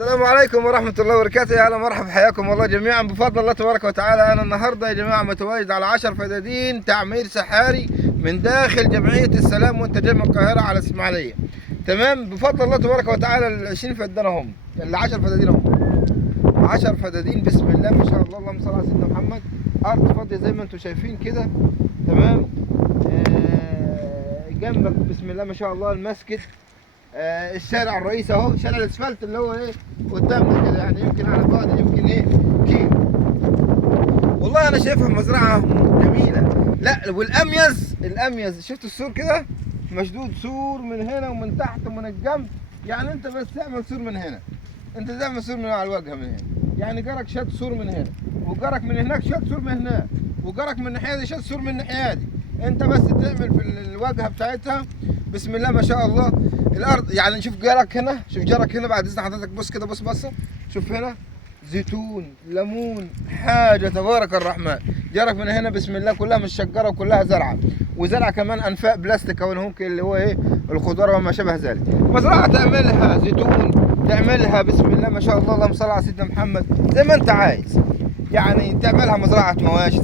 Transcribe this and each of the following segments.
السلام عليكم ورحمة الله وبركاته. يا هلا مرحبا، حياكم الله جميعا بفضل الله تبارك وتعالى. أنا النهاردة يا جماعة متواجد على 10 فدادين تعمير سحاري من داخل جمعية السلام منتجات من القاهرة على الإسماعيلية. تمام، بفضل الله تبارك وتعالى ال 20 فدان هم، ال 10 فدادين هم 10 فدادين بسم الله ما شاء الله، اللهم صل على سيدنا محمد. أرض فاضية زي ما أنتم شايفين كده. تمام. جنبك بسم الله ما شاء الله المسجد. الشارع الرئيسي اهو، شارع الاسفلت اللي هو ايه قدامنا كده، يعني يمكن على بعد يمكن ايه كيلو. والله انا شايفها مزرعه جميله. لا الاميز شفت السور كده مشدود، سور من هنا ومن تحت ومن الجنب. يعني انت بس تعمل سور من هنا، انت تعمل سور من على الواجهه من هنا، يعني جارك شد سور من هنا، وجارك من هناك شد سور من هناك، وجارك من الناحيه دي شد سور من الناحيه دي. انت بس تعمل في الواجهه بتاعتها بسم الله ما شاء الله. الارض يعني شوف جارك هنا، شوف جارك هنا بعد اذن حضرتك، بص كده، بص شوف هنا زيتون ليمون، حاجه تبارك الرحمن. جارك من هنا بسم الله كلها متشجره وكلها زرعه، وزرعه كمان انفاق بلاستيك او ممكن اللي هو ايه الخضار وما شابه ذلك. مزرعه تعملها زيتون، تعملها بسم الله ما شاء الله، اللهم صل على سيدنا محمد، زي ما انت عايز. يعني تعملها مزرعه مواشي،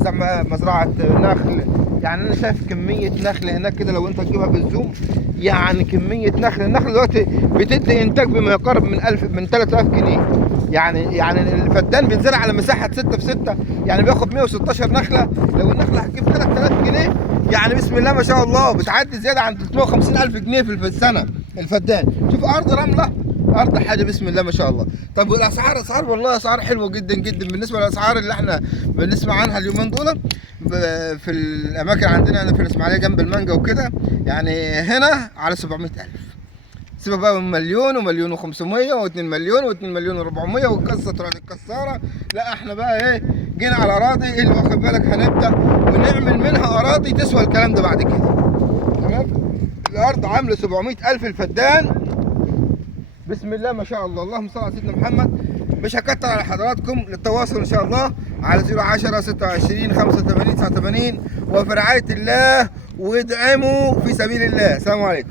مزرعه نخل. يعني انا شايف كميه نخل هناك كده، لو انت تجيبها بالزوم يعني كميه النخل دلوقتي بتدي انتاج بما يقارب من 3000 جنيه. يعني الفدان بينزرع على مساحه 6 في 6، يعني بياخد 116 نخله. لو النخله هتجيب 3000 جنيه يعني بسم الله ما شاء الله بتعدي زياده عن 350,000 جنيه في السنه الفدان. شوف ارض رمله، ارض حاجه بسم الله ما شاء الله. طب والاسعار؟ اسعار والله اسعار حلوه جدا جدا بالنسبه للاسعار اللي احنا بنسمع عنها اليومين دول في الاماكن عندنا هنا في الاسماعيليه جنب المانجا وكده. يعني هنا على 700,000. سيبك بقى من مليون ومليون و500 و2 مليون و2 مليون و400 والقصه تروح الكساره. لا احنا بقى ايه جينا على اراضي اللي واخد بالك هنبدا ونعمل منها اراضي تسوى الكلام ده بعد كده. تمام. الارض عامله 700,000 الفدان بسم الله ما شاء الله، اللهم صل على سيدنا محمد. مش هكتر على حضراتكم، للتواصل ان شاء الله على 010 26 85 89 وفي رعايه الله، وادعموا في سبيل الله. السلام عليكم.